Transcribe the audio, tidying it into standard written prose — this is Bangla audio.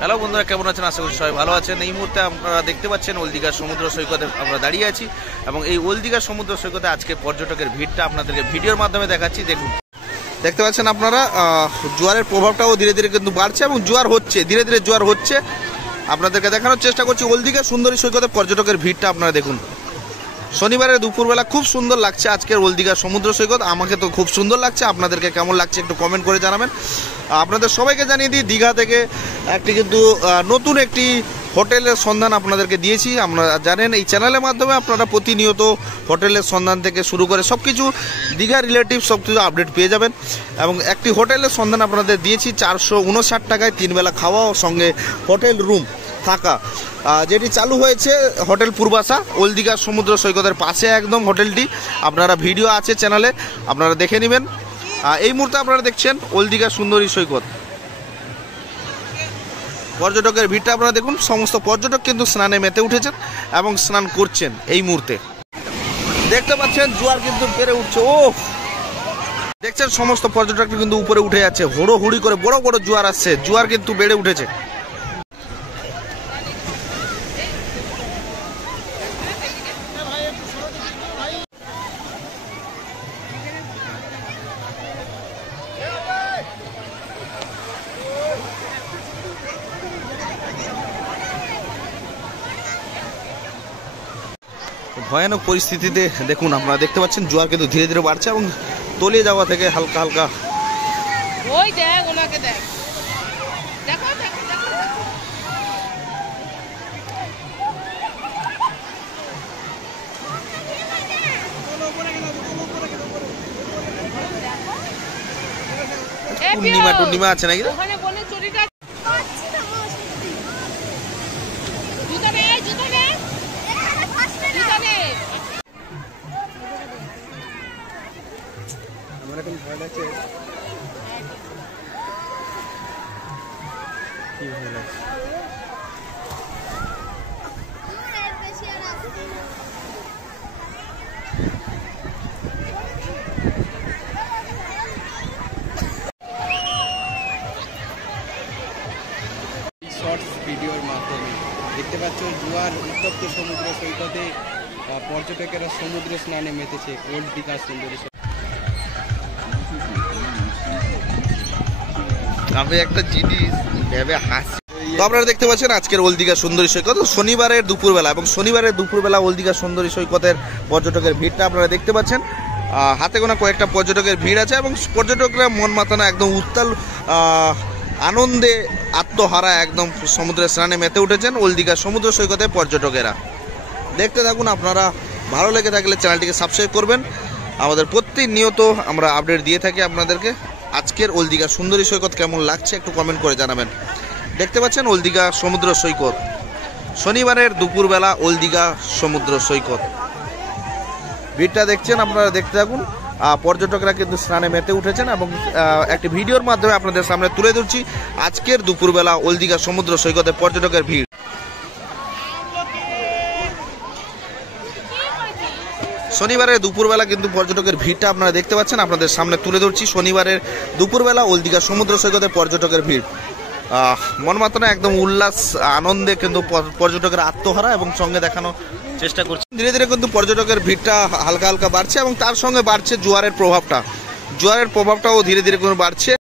হ্যালো বন্ধুরা, কেমন আছেন? আশা করি সবাই ভালো আছেন। এই মুহূর্তে আপনারা দেখতে পাচ্ছেন ওল্ড দীঘার সমুদ্র সৈকতে আমরা দাঁড়িয়ে আছি এবং এই ওল্ড দীঘার সমুদ্র সৈকতে আজকে পর্যটকের ভিড়টা আপনাদেরকে ভিডিওর মাধ্যমে দেখাচ্ছি। দেখুন, দেখতে পাচ্ছেন আপনারা জোয়ারের প্রভাবটাও ধীরে ধীরে কিন্তু বাড়ছে এবং জোয়ার হচ্ছে, ধীরে ধীরে জোয়ার হচ্ছে। আপনাদেরকে দেখানোর চেষ্টা করছি ওল্ড দীঘার সুন্দরী সৈকতে পর্যটকের ভিড়টা আপনারা দেখুন। শনিবারের দুপুরবেলা খুব সুন্দর লাগছে আজকের ওল্ড দীঘার সমুদ্র সৈকত। আমাকে তো খুব সুন্দর লাগছে, আপনাদেরকে কেমন লাগছে একটু কমেন্ট করে জানাবেন। আপনাদের সবাইকে জানিয়ে দিই, দীঘা থেকে কিন্তু নতুন একটি হোটেলের সন্ধান আপনাদেরকে দিয়েছি। আপনারা জানেন এই চ্যানেলের মাধ্যমে আপনারা প্রতিনিয়ত হোটেলের সন্ধান থেকে শুরু করে সব কিছু দীঘা রিলেটিভ সব কিছু আপডেট পেয়ে যাবেন। এবং একটি হোটেলের সন্ধান আপনাদের দিয়েছি 459 টাকায় 3 বেলা খাওয়া ও সঙ্গে হোটেল রুম থাকা, যেটি চালু হয়েছে হোটেল পূর্বাশা ওল্ড দীঘার সমুদ্র সৈকতের পাশে একদম হোটেলটি। আপনারা ভিডিও আছে চ্যানেলে, আপনারা দেখে নেবেন। এই মুহূর্তে আপনারা দেখছেন ওল্ড দীঘার সুন্দরী সৈকত। পর্যটকের ভিড়টা আপনারা দেখুন, সমস্ত পর্যটক কিন্তু স্নানে মেতে উঠেছেন এবং স্নান করছেন। এই মুহূর্তে দেখতে পাচ্ছেন জোয়ার কিন্তু বেড়ে উঠছে। ও দেখছেন সমস্ত পর্যটক কিন্তু উপরে উঠে যাচ্ছে, হুড়োহুড়ি করে বড় বড় জোয়ার আসছে, জোয়ার কিন্তু বেড়ে উঠেছে। ভয়ানক পরিস্থিতিতে দেখুন, আপনারা দেখতে পাচ্ছেন জোয়ার কিন্তু ধীরে ধীরে বাড়ছে এবং তলিয়ে যাওয়া থেকে হালকা হালকা ওই দেখ ওনাকে দেখ, দেখো দেখো দেখো পূর্ণিমা আছে নাকি? ওখানে বলে চুরিটা জুতা নে, জুতা নে, জুতা নে। আমার এখন ভয় লাগছে। কি ভয় লাগছে? শর্টস ভিডিওর মাধ্যমে দেখতে পাচ্ছ জোয়ার উত্তপ্ত সমুদ্র সৈকতে পর্যটকেরা সমুদ্র স্নানে মেতেছে ওল্ড দীঘা সুন্দরী। আমি একটা জিনিস ভেবে হাসি। তো আপনারা দেখতে পাচ্ছেন আজকের ওল্ড দীঘা সুন্দরী সৈকত শনিবারের দুপুরবেলা, এবং শনিবারের দুপুরবেলা ওল্ড দীঘা সুন্দরী সৈকতের পর্যটকের ভিড়টা আপনারা দেখতে পাচ্ছেন। হাতে গোনা কয়েকটা পর্যটকের ভিড় আছে এবং পর্যটকরা মন মাতানো একদম উত্তাল আনন্দে আত্মহারা একদম সমুদ্রের স্নানে মেতে উঠেছেন ওল্ড দীঘা সমুদ্র সৈকতে পর্যটকেরা। দেখতে থাকুন, আপনারা ভালো লেগে থাকলে চ্যানেলটিকে সাবস্ক্রাইব করবেন। আমাদের প্রতিনিয়ত আমরা আপডেট দিয়ে থাকি আপনাদেরকে। আজকের ওল্ড দীঘা সুন্দরী সৈকত কেমন লাগছে একটু কমেন্ট করে জানাবেন। দেখতে পাচ্ছেন ওল্ড দীঘা সমুদ্র সৈকত, শনিবারের দুপুরবেলা ওল্ড দীঘা সমুদ্র সৈকত। ভিড়টা দেখছেন, আপনারা দেখতে থাকুন। পর্যটকরা কিন্তু স্নানে মেতে উঠেছেন এবং একটি ভিডিওর মাধ্যমে আপনাদের সামনে তুলে ধরছি আজকের দুপুরবেলা ওল্ড দীঘা সমুদ্র সৈকতে পর্যটকের ভিড়। শনিবারের দুপুরবেলা কিন্তু পর্যটকের ভিড়টা আপনারা দেখতে পাচ্ছেন, আপনাদের সামনে তুলে ধরছি শনিবারের দুপুরবেলা ওল্ড দীঘা সমুদ্র সৈকতে পর্যটকের ভিড়। মন মাতানো একদম উল্লাস আনন্দে কিন্তু পর্যটকের আত্মহারা এবং সঙ্গে দেখানো চেষ্টা করছে। ধীরে ধীরে কিন্তু পর্যটকের ভিড়টা হালকা হালকা বাড়ছে এবং তার সঙ্গে বাড়ছে জোয়ারের প্রভাবটাও ধীরে ধীরে বাড়ছে।